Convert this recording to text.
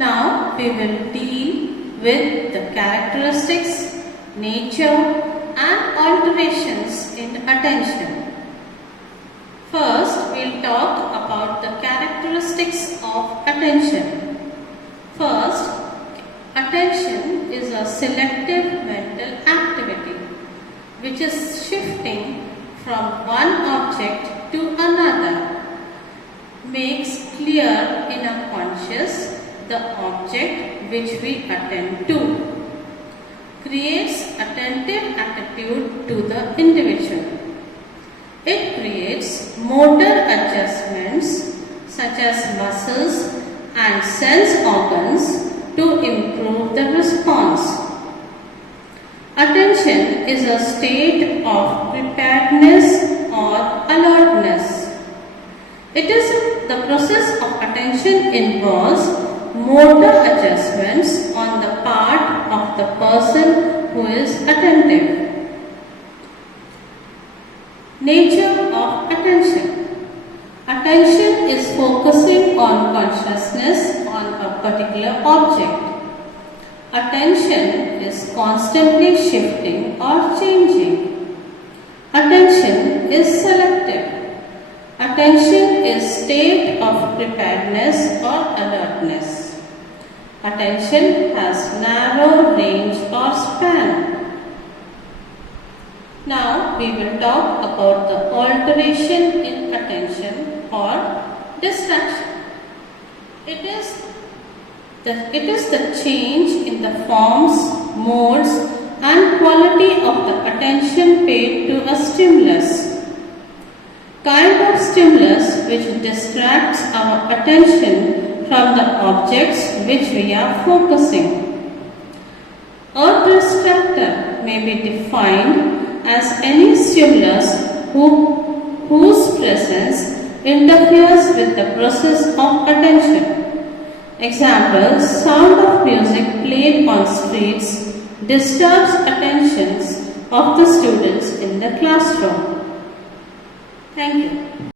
Now we will deal with the characteristics, nature and alterations in attention. First, we will talk about the characteristics of attention. First, attention is a selective mental activity which is shifting from one object to another, makes clear in a conscious the object which we attend to, creates attentive attitude to the individual. It creates motor adjustments such as muscles and sense organs to improve the response. Attention is a state of preparedness or alertness. It is the process of attention involves motor adjustments on the part of the person who is attentive. Nature of attention. Attention is focusing on consciousness on a particular object. Attention is constantly shifting or changing. Attention is selective. Attention is state of preparedness or alertness. Attention has narrow range or span. Now we will talk about the alteration in attention or distraction. It is the change in the forms, modes and quality of the attention paid to a stimulus. Kind of stimulus which distracts our attention from the objects which we are focusing. A distractor may be defined as any stimulus whose presence interferes with the process of attention. Example, sound of music played on streets disturbs attentions of the students in the classroom. Thank you.